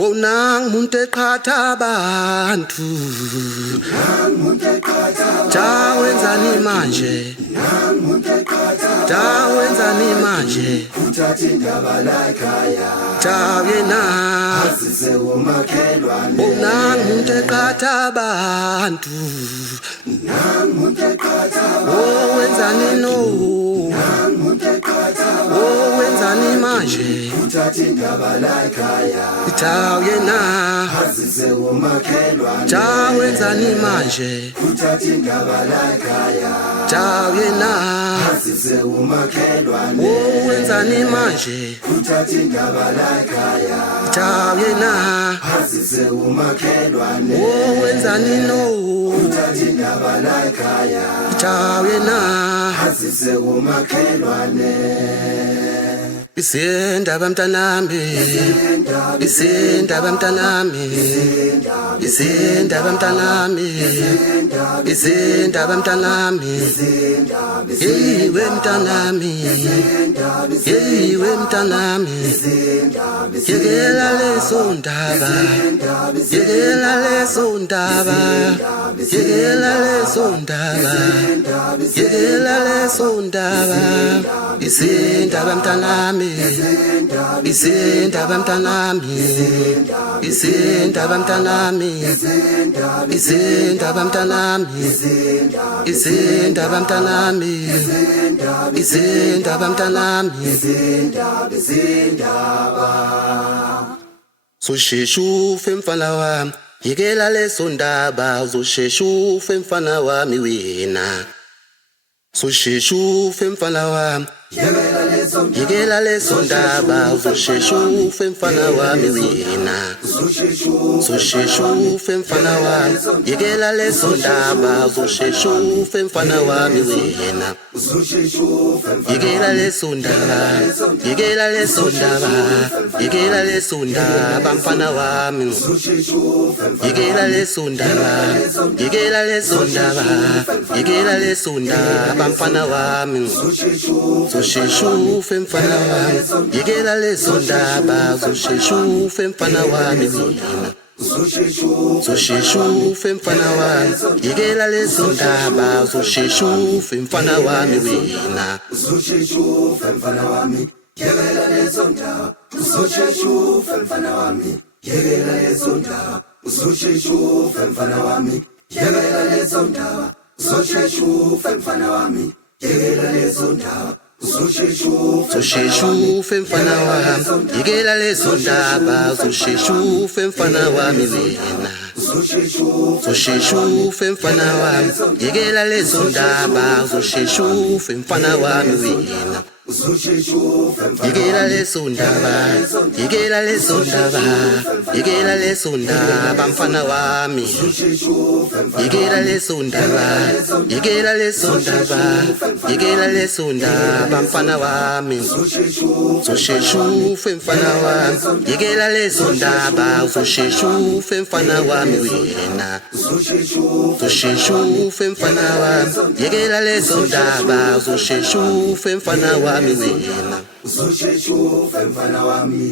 Nang muntu eqhatha abantu Tawenzani manje Tawenzani manje Uthatha indaba la ekhaya Tawena Asise umakhelwane Nang muntu eqhatha abantu Nang muntu eqhatha Wenzani no Nang muntu eqhatha Wenzani manje Uthatha indaba la ekhaya Tawena Asise umakhelwane Tawenzani manje Uthatha indaba la ekhaya Tawena Asise umakhelwane Wenzani manje Uthatha indaba la ekhaya Tawena Asise umakhelwane Wenzani no Uthatha indaba la ekhaya Tawena Asise umakhelwane Isindaba mntanami Isindaba mntanami Isindaba mntanami Isindaba mntanami Yiwe mntanami Yiwe mntanami Yekela leso ndaba Yekela leso ndaba Yekela leso ndaba Yekela leso ndaba Isindaba mntanami Isindaba mntanami Isindaba mntanami Isindaba mntanami Isindaba mntanami Isindaba mntanami Sosheshufe mfana wami Yekela leso ndaba uzosheshufe mfana wami wena Sosheshufe mfana wami Yekela leso ndaba uzosheshufe mfana wami wena Sosheshufe mfana wami Yekela leso ndaba uzosheshufe mfana wami wena Yekela leso ndaba Yekela leso ndaba Yekela leso ndaba mfana wami Yekela leso ndaba Yekela leso ndaba Yekela leso ndaba mfana wami Sosheshufe mfana wami Yekela leso ndaba Sosheshufe mfana wami wena Sosheshufe mfana wami Yekela leso ndaba Sosheshufe mfana wami wena Sosheshufe mfana wami Yekela leso ndaba Sosheshufe mfana wami Yekela leso ndaba Sosheshufe mfana wami Yekela leso ndaba Sosheshufe mfana wami Yekela leso ndaba Sosheshufe mfana wami Yekela leso ndaba Sosheshufe mfana wami wena Sosheshufe mfana wami Yekela leso ndaba Sosheshufe mfana wami wena Yekela leso ndaba Yekela leso ndaba Yekela leso ndaba mfana wami Yekela leso ndaba Yekela leso ndaba Yekela leso ndaba mfana wami Sosheshufe mfana wami Yekela leso ndaba Sosheshufe mfana wami wena Sosheshufe mfana wami Yekela leso ndaba Sosheshufe mfana wami wena Sosheshufe mfana wami